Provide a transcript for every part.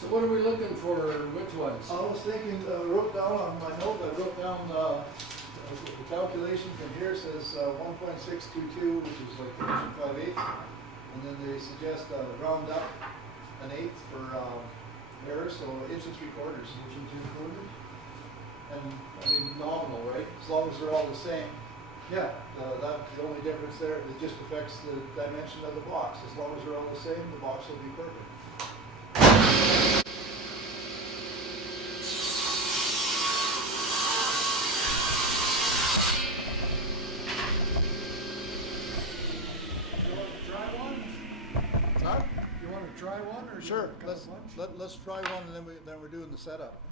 So what are we looking for, which ones? I was thinking, wrote down on my note, I wrote down, the calculation from here says, 1.622, which is like 5/8. And then they suggest, round up an eighth for, error, so inch and 3/4. Inch and 3/4? And, I mean, nominal, right? As long as they're all the same. Yeah, that's the only difference there. It just affects the dimension of the box. As long as they're all the same, the box will be perfect. You want to try one? Huh? You want to try one or? Sure, you want to cut a bunch? let's try one and then we're doing the setup.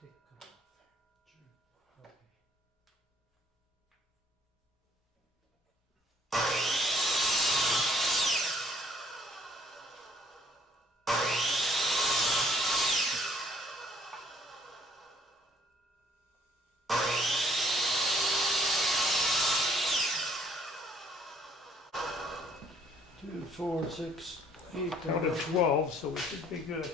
Take a couple off. Sure. Okay. Two, 4, 6, 8. Count of 12, so we should be good.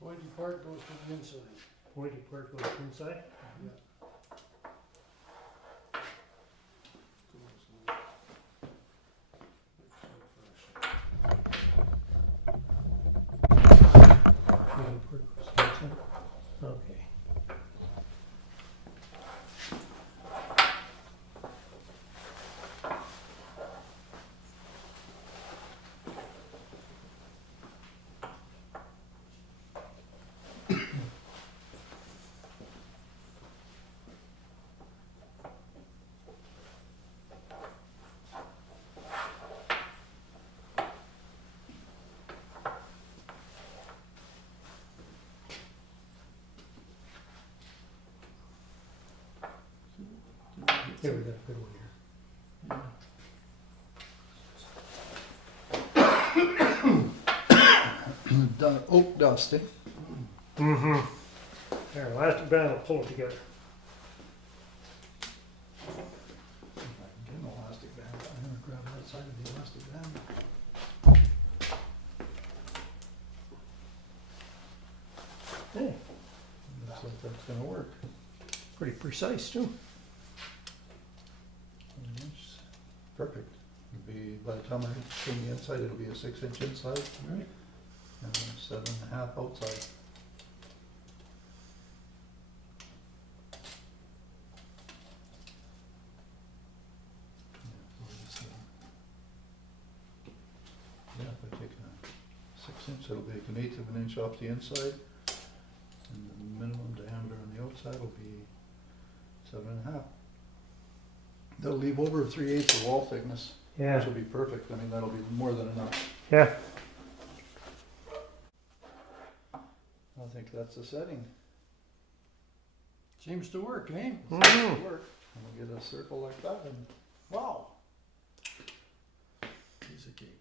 Pointy part goes to the inside. Pointy part goes inside. Pointy part goes inside. Okay. Here we got a good one here. Oak dust, eh? Mm-hmm. There, elastic band will pull it together. If I can get an elastic band, I'm gonna grab that side of the elastic band. Hey, Looks like that's gonna work. pretty precise too. Perfect. It'll be, by the time I clean the inside, it'll be a 6-inch inside Right. and a 7.5 outside. Yeah, if I take a 6-inch, it'll be like 1/8 of an inch off the inside, and the minimum diameter on the outside will be 7.5. That'll leave over 3/8 of wall thickness, Yeah, which will be perfect. I mean, that'll be more than enough. yeah. I think that's the setting. Seems to work, eh? Mhm. Seems to work. And we'll get a circle like that and, Wow. Piece of cake.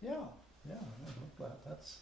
yeah, I like that. That's,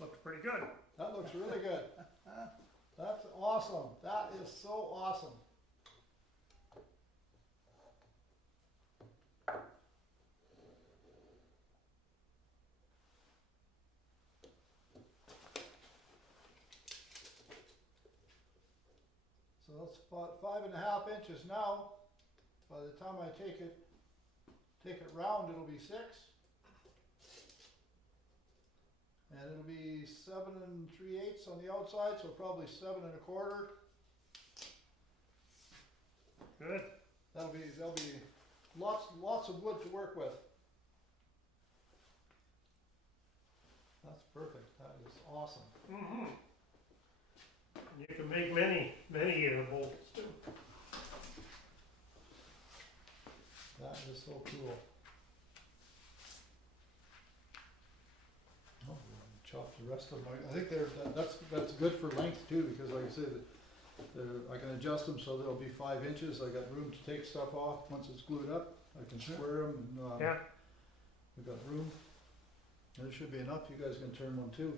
Looks pretty good. that looks really good. That's awesome. That is so awesome. So that's about 5.5 inches now. By the time I take it round, it'll be 6. And it'll be 7 3/8 on the outside, so probably 7 1/4. Good. That'll be lots of wood to work with. That's perfect. That is awesome. Mm-hmm. You can make many bolts too. That is so cool. Oh, we'll chop the rest of them. I think that's good for length too, because like I said, I can adjust them so they'll be 5 inches. I got room to take stuff off once it's glued up. I can square them. And, Yeah. we've got room. There should be enough. You guys can turn one too.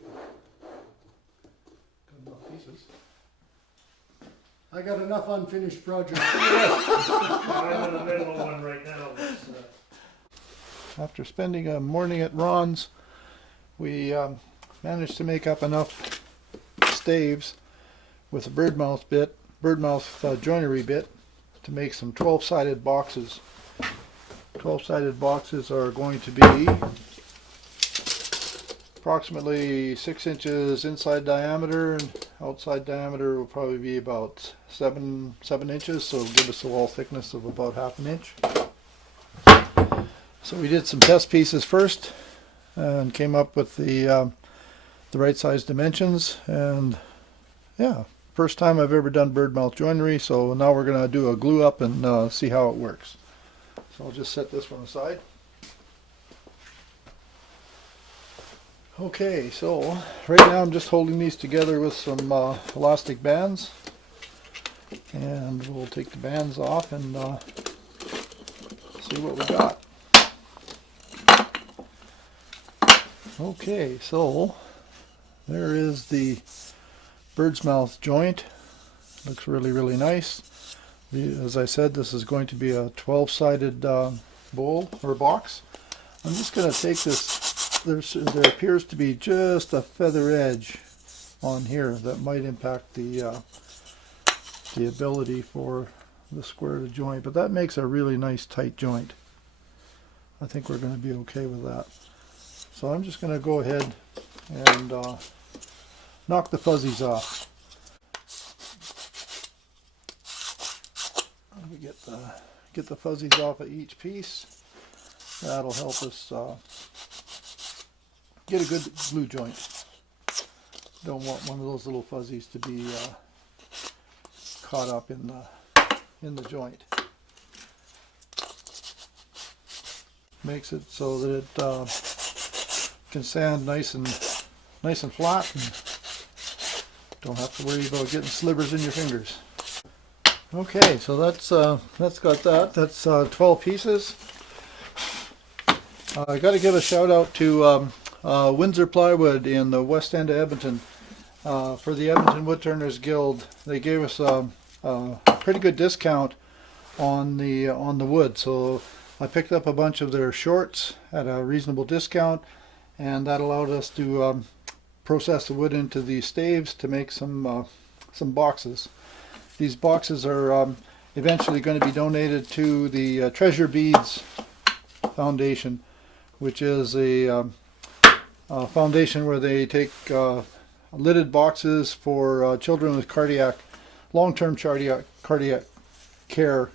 Got enough pieces. I got enough unfinished projects. I'm in the middle of one right now. After spending a morning at Ron's, we managed to make up enough staves with a birdmouth joinery bit to make some 12-sided boxes. 12-sided boxes are going to be approximately 6 inches inside diameter, and outside diameter will probably be about 7 inches, so it'll give us a wall thickness of about 1/2 inch. So we did some test pieces first and came up with the right size dimensions, and yeah, first time I've ever done birdmouth joinery, so now we're going to do a glue up and see how it works. So I'll just set this one aside. Okay, so right now I'm just holding these together with some elastic bands, and we'll take the bands off and see what we got. Okay, so there is the bird's mouth joint. Looks really nice. As I said, this is going to be a 12-sided bowl or box. I'm just going to take this. There appears to be just a feather edge on here that might impact the ability for the square to joint, but that makes a really nice tight joint. I think we're going to be okay with that. So I'm just going to go ahead and knock the fuzzies off. We get the fuzzies off of each piece. That'll help us get a good glue joint. Don't want one of those little fuzzies to be caught up in the joint. Makes it so that it can sand nice and flat, and don't have to worry about getting slivers in your fingers. Okay, so that's got that. That's 12 pieces. I got to give a shout out to Windsor Plywood in the west end of Edmonton for the Edmonton Woodturners Guild. They gave us a pretty good discount on the wood. So I picked up a bunch of their shorts at a reasonable discount, and that allowed us to process the wood into the staves to make some boxes. These boxes are eventually going to be donated to the Treasure Beads Foundation, which is a foundation where they take lidded boxes for children with long-term cardiac care.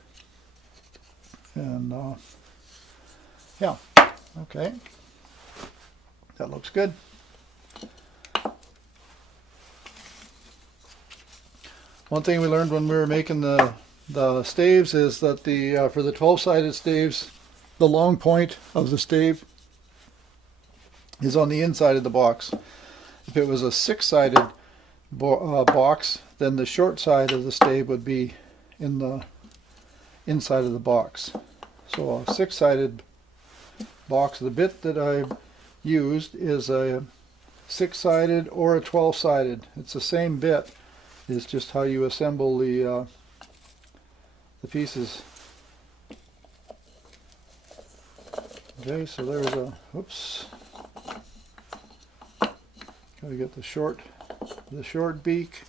And yeah, okay, that looks good. One thing we learned when we were making the staves is that for the 12-sided staves, the long point of the stave is on the inside of the box. If it was a 6-sided box, then the short side of the stave would be in the inside of the box. So a 6-sided box, the bit that I used is a 6-sided or a 12-sided. It's the same bit. It's just how you assemble the pieces. Okay, so there's a, oops. Gotta get the short beak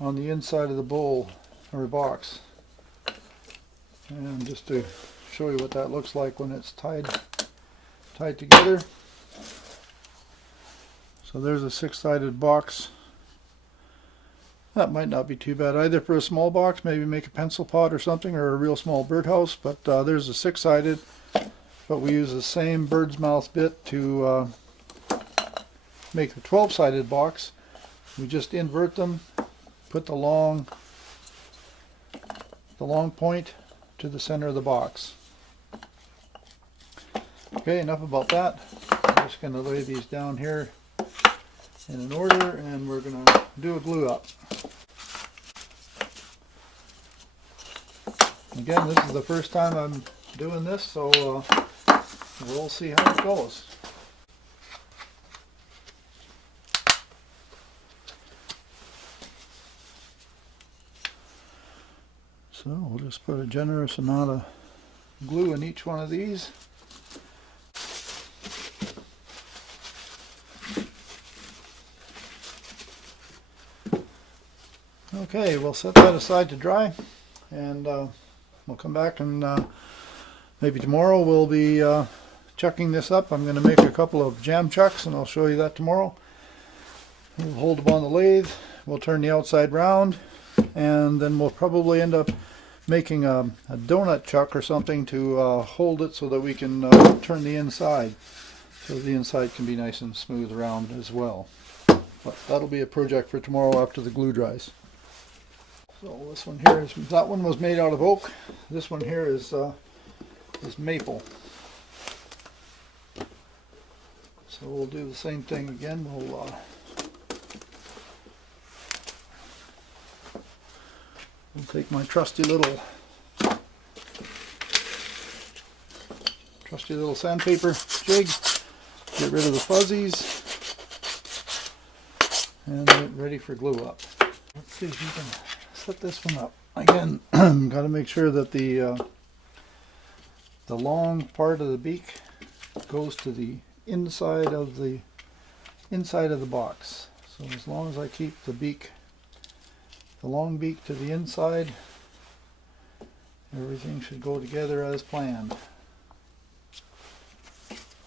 on the inside of the bowl or box. And just to show you what that looks like when it's tied together. So there's a 6-sided box. That might not be too bad either for a small box, maybe make a pencil pot or something, or a real small birdhouse, but there's a 6-sided, but we use the same bird's mouth bit to make the 12-sided box. we just invert them, put the long point to the center of the box. Okay, enough about that. I'm just going to lay these down here in an order, and we're going to do a glue up. Again, this is the first time I'm doing this, so we'll see how it goes. So we'll just put a generous amount of glue in each one of these. Okay, we'll set that aside to dry, and we'll come back and maybe tomorrow we'll be chucking this up. I'm going to make a couple of jam chucks, and I'll show you that tomorrow. We'll hold them on the lathe, we'll turn the outside round, and then we'll probably end up making a donut chuck or something to hold it so that we can turn the inside, so the inside can be nice and smooth around as well. But that'll be a project for tomorrow after the glue dries. So this one here is, that one was made out of oak. This one here is maple. So we'll do the same thing again. We'll take my trusty little sandpaper jig, get rid of the fuzzies, and get ready for glue up. Let's see if you can set this one up. Again, got to make sure that the long part of the beak goes to the inside of the box. So as long as I keep the long beak to the inside, everything should go together as planned.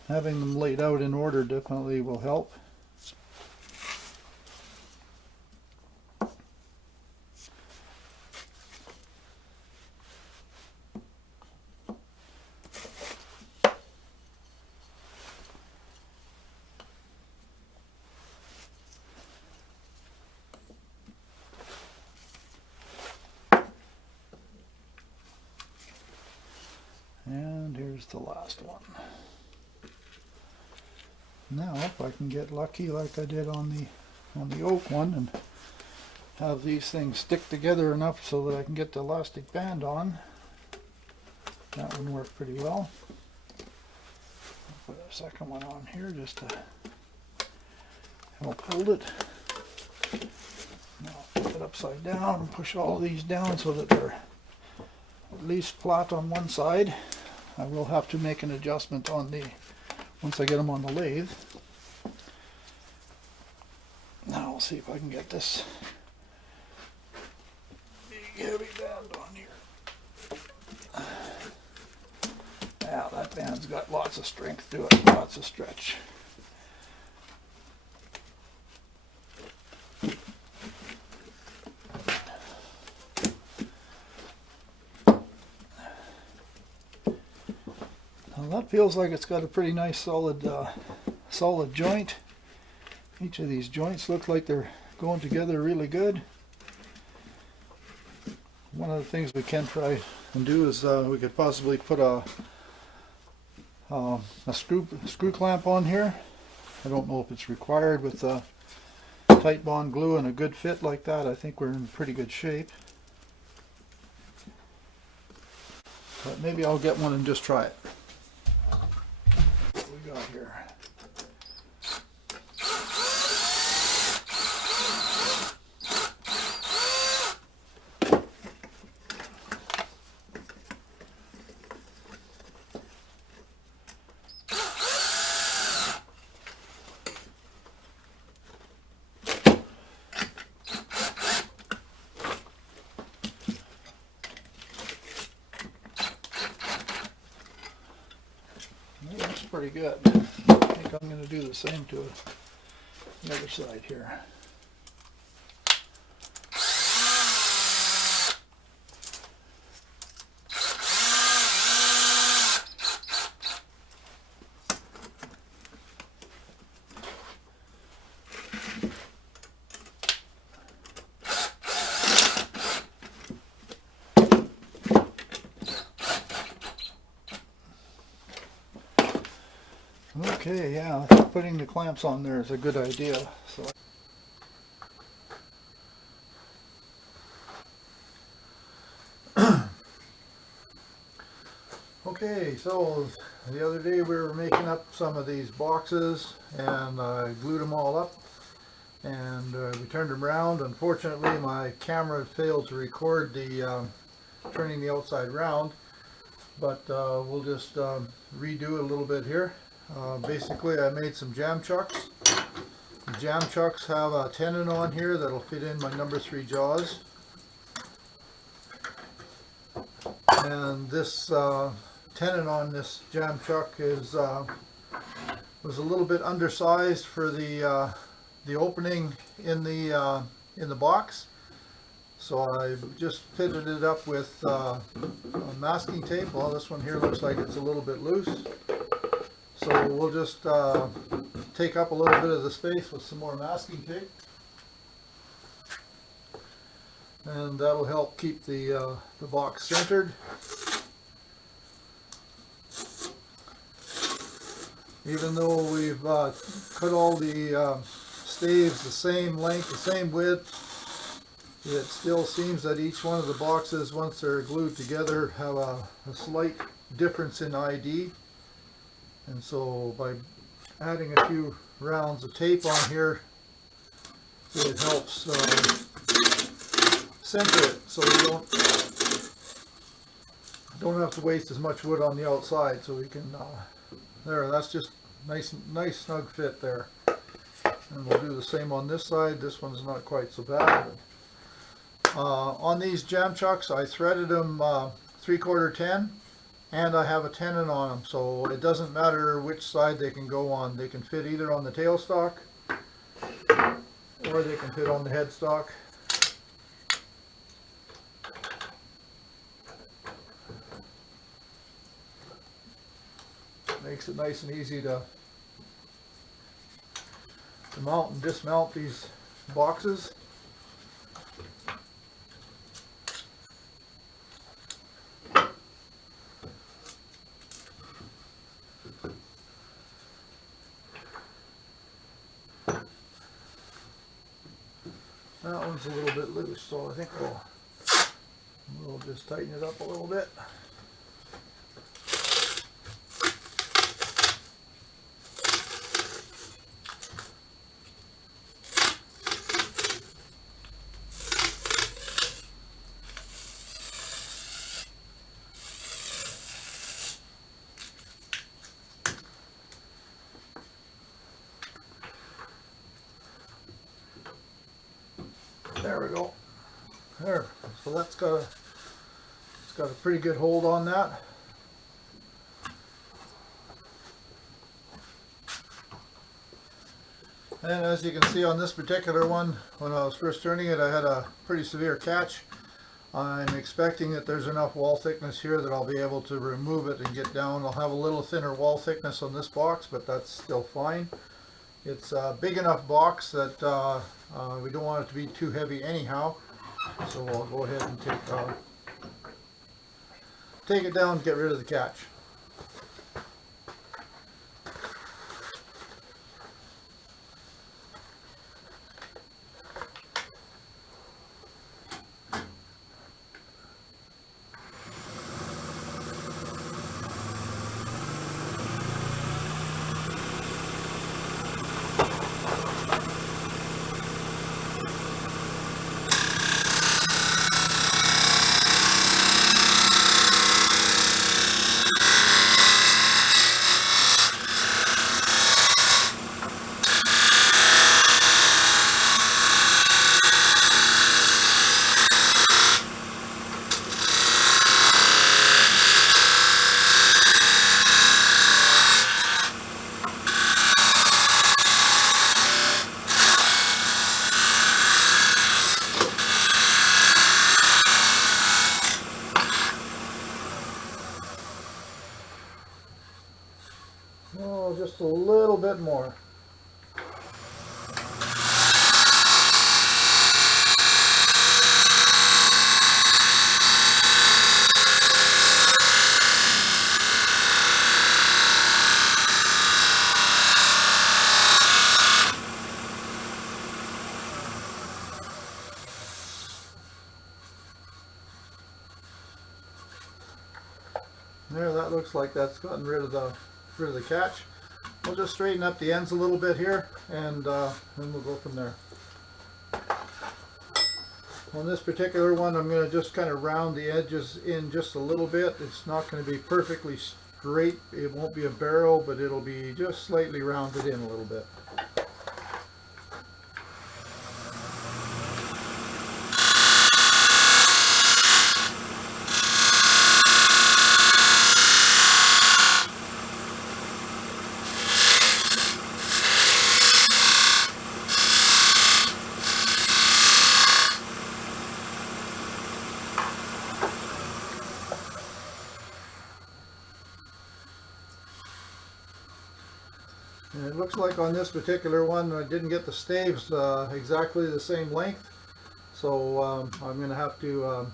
Having them laid out in order definitely will help. And here's the last one. Now, if I can get lucky like I did on the oak one and have these things stick together enough so that I can get the elastic band on, that one worked pretty well. I'll put a second one on here just to help hold it. Now flip it upside down and push all these down so that they're at least flat on one side. I will have to make an adjustment on once I get them on the lathe. Now I'll see if I can get this big heavy band on here. Yeah, that band's got lots of strength to it, lots of stretch. Now that feels like it's got a pretty nice solid joint. Each of these joints look like they're going together really good. One of the things we can try and do is we could possibly put a screw clamp on here. I don't know if it's required with tight bond glue and a good fit like that. I think we're in pretty good shape. But maybe I'll get one and just try it. What we got here? That's pretty good. I think I'm going to do the same to the other side here. Okay, yeah, putting the clamps on there is a good idea. So. Okay, so the other day we were making up some of these boxes and I glued them all up and we turned them around. Unfortunately, my camera failed to record the turning the outside round, but we'll just redo it a little bit here. Basically, I made some jam chucks. The jam chucks have a tenon on here that'll fit in my number 3 jaws. And this tenon on this jam chuck is was a little bit undersized for the opening in the box, so I just fitted it up with masking tape. Well, this one here looks like it's a little bit loose, so we'll just take up a little bit of the space with some more masking tape, and that'll help keep the box centered. Even though we've cut all the staves the same length, the same width, it still seems that each one of the boxes, once they're glued together, have a slight difference in ID. And so by adding a few rounds of tape on here, it helps center it, so we don't have to waste as much wood on the outside. So we can there, that's just nice snug fit there. And we'll do the same on this side. This one's not quite so bad. On these jam chucks, I threaded them 3/4 10, and I have a tenon on them, so it doesn't matter which side they can go on. They can fit either on the tailstock or they can fit on the headstock. Makes it nice and easy to mount and dismount these boxes. That one's a little bit loose, so I think we'll just tighten it up a little bit. There we go. There. So that's got a pretty good hold on that. And as you can see on this particular one, when I was first turning it, I had a pretty severe catch. I'm expecting that there's enough wall thickness here that I'll be able to remove it and get down. I'll have a little thinner wall thickness on this box, but that's still fine. It's a big enough box that we don't want it to be too heavy anyhow, so I'll go ahead and take it down and get rid of the catch. Oh, just a little bit more. There, that looks like that's gotten rid of the catch. We'll just straighten up the ends a little bit here, and then we'll go from there. On this particular one, I'm going to just kind of round the edges in just a little bit. It's not going to be perfectly straight. It won't be a barrel, but it'll be just slightly rounded in a little bit. And it looks like on this particular one I didn't get the staves exactly the same length, so I'm going to have to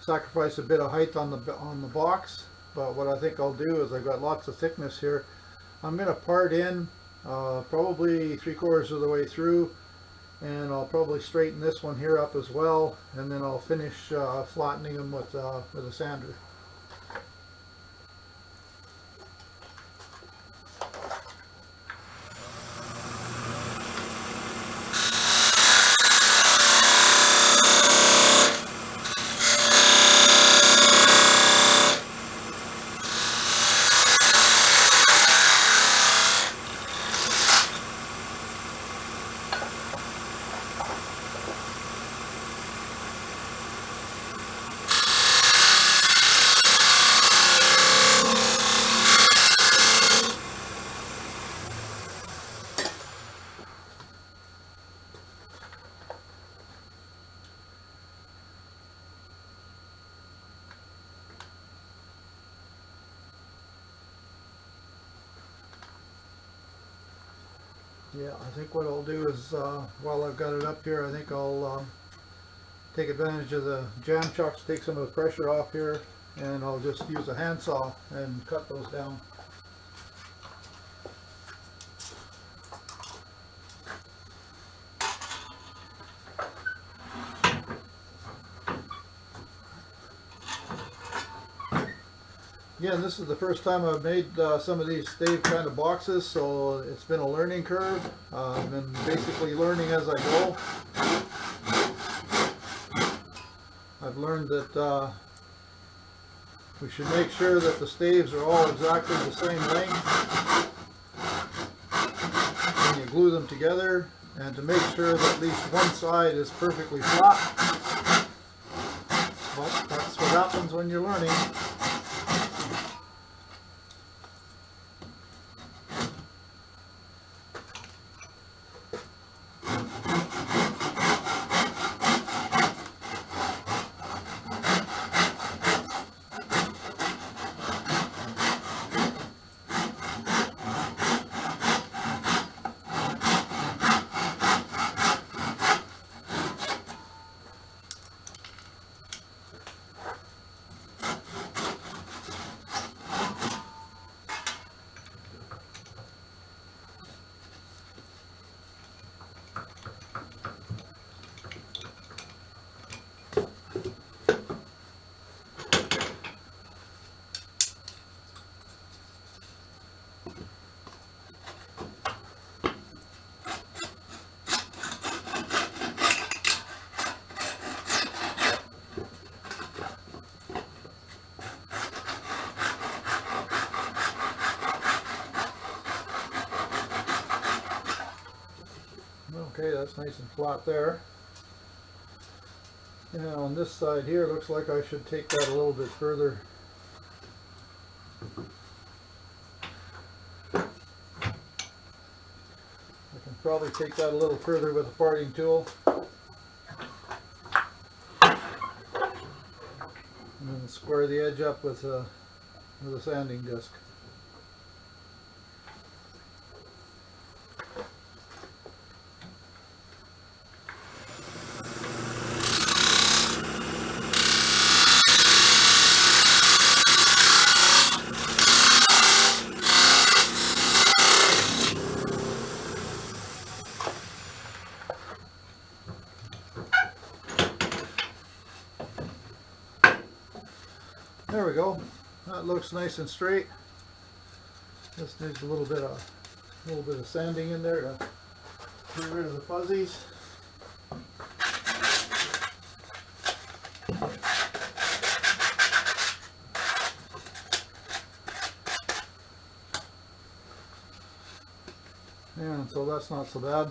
sacrifice a bit of height on the box. But what I think I'll do is I've got lots of thickness here. I'm going to part in probably 3/4 of the way through, and I'll probably straighten this one here up as well, and then I'll finish flattening them with a sander. Yeah, I think what I'll do is, while I've got it up here, I think I'll take advantage of the jam chucks, take some of the pressure off here, and I'll just use a handsaw and cut those down. Again, this is the first time I've made some of these stave kind of boxes, so it's been a learning curve. I've been basically learning as I go. I've learned that we should make sure that the staves are all exactly the same length when you glue them together, and to make sure that at least one side is perfectly flat. But that's what happens when you're learning. Okay, that's nice and flat there. And on this side here, it looks like I should take that a little bit further. I can probably take that a little further with a parting tool. And then square the edge up with a sanding disc. There we go. that looks nice and straight. Just needs a little bit of sanding in there to get rid of the fuzzies. And so that's not so bad.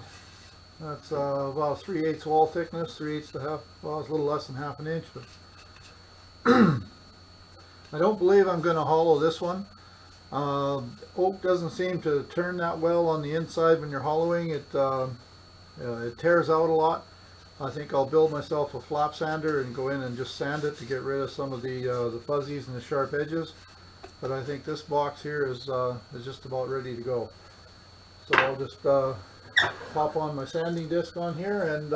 That's about 3/8 wall thickness, 3/8 to half, well, it's a little less than half an inch, but I don't believe I'm going to hollow this one. Oak doesn't seem to turn that well on the inside when you're hollowing. It tears out a lot. I think I'll build myself a flap sander and go in and just sand it to get rid of some of the fuzzies and the sharp edges. But I think this box here is just about ready to go. So I'll just pop on my sanding disc on here, and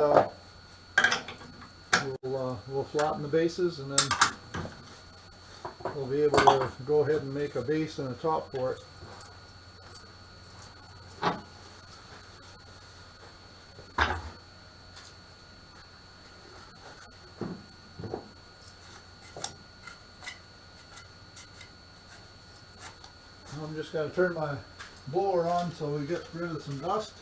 we'll flatten the bases, and then we'll be able to go ahead and make a base and a top for it. I'm just going to turn my blower on so we get rid of some dust.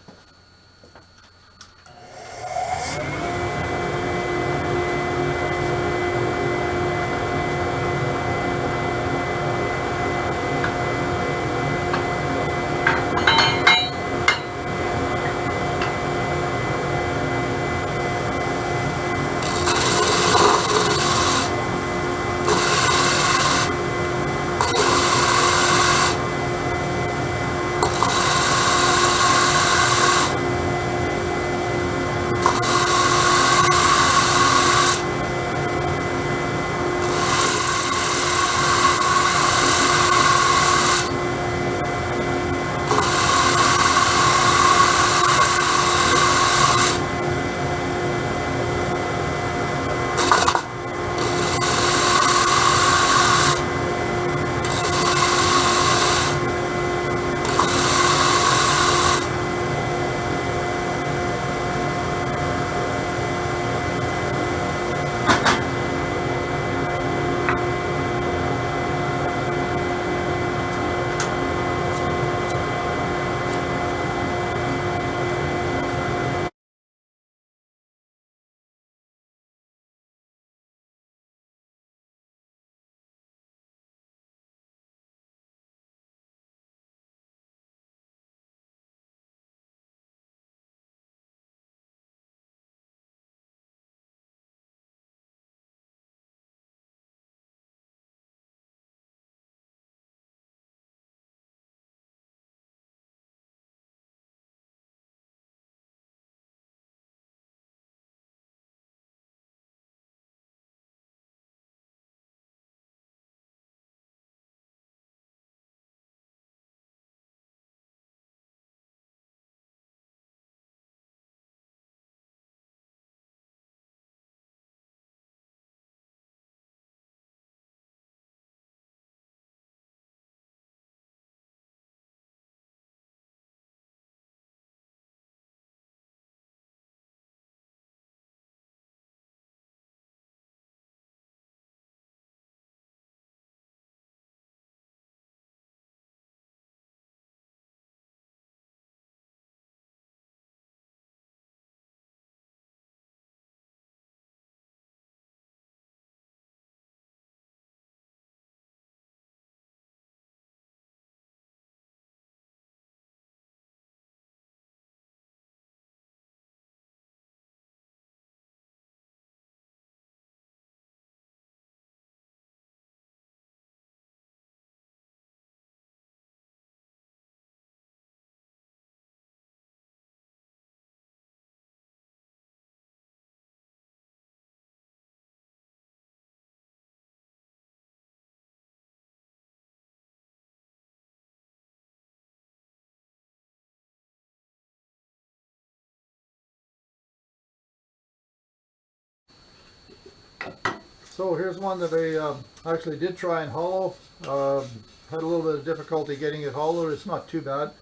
So here's one that I actually did try and hollow. Had a little bit of difficulty getting it hollowed. It's not too bad.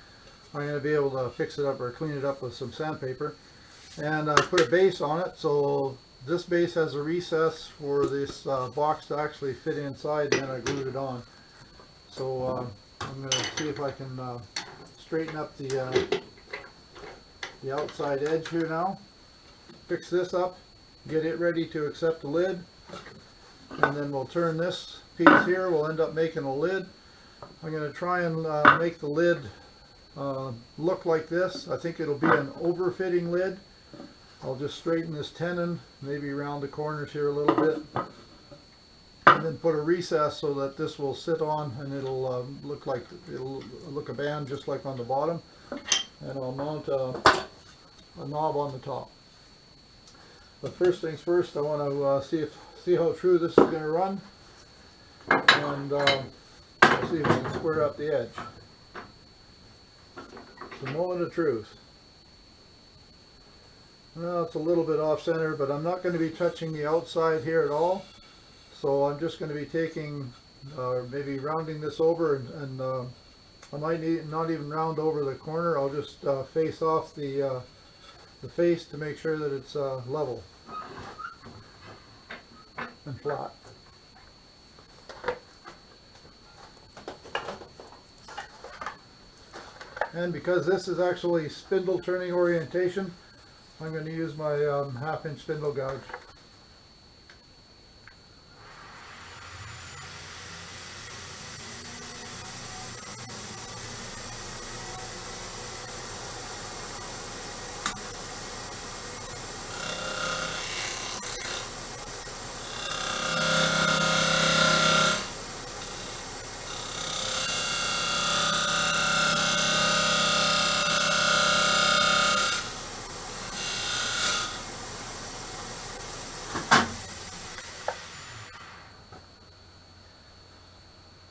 I'm going to be able to fix it up or clean it up with some sandpaper. And I put a base on it, so this base has a recess for this box to actually fit inside, and then I glued it on. So I'm going to see if I can straighten up the outside edge here now. Fix this up, get it ready to accept the lid, and then we'll turn this piece here. We'll end up making a lid. I'm going to try and make the lid look like this. I think it'll be an overfitting lid. I'll just straighten this tenon, maybe round the corners here a little bit, and then put a recess so that this will sit on, and it'll look a band just like on the bottom. And I'll mount a knob on the top. But first things first, I want to see how true this is going to run, and see if I can square up the edge. It's a moment of truth. Well, it's a little bit off center, but I'm not going to be touching the outside here at all. So I'm just going to be taking, maybe rounding this over, and I might not even round over the corner. I'll just face off the face to make sure that it's level and flat. And because this is actually spindle turning orientation, I'm going to use my 1/2 inch spindle gouge.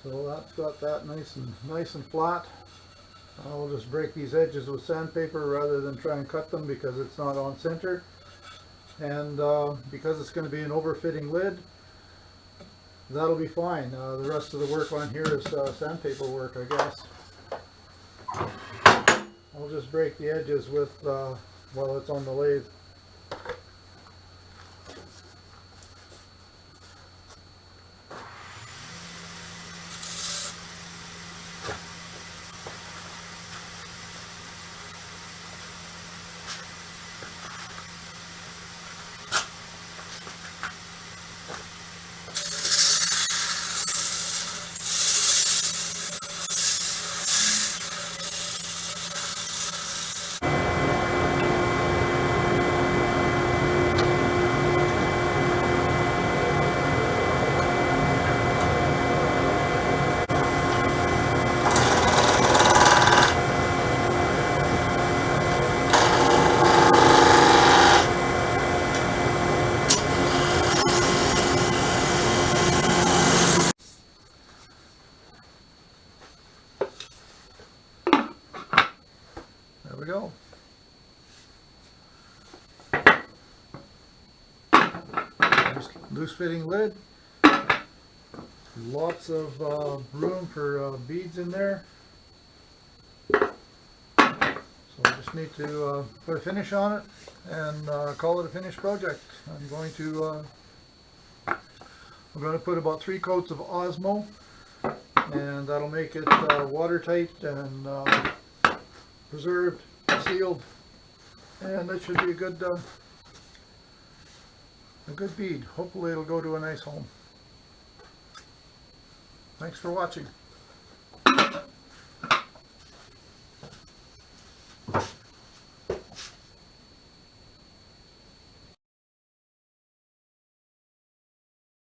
So that's got that nice and flat. I'll just break these edges with sandpaper rather than try and cut them because it's not on center. And because it's going to be an overfitting lid, that'll be fine. The rest of the work on here is sandpaper work, I guess. I'll just break the edges with while it's on the lathe. There we go. Loose fitting lid. Lots of room for beads in there. So I just need to put a finish on it and call it a finished project. I'm going to put about 3 coats of Osmo, and that'll make it watertight and preserved, sealed, and that should be a good bead. Hopefully it'll go to a nice home. Thanks for watching.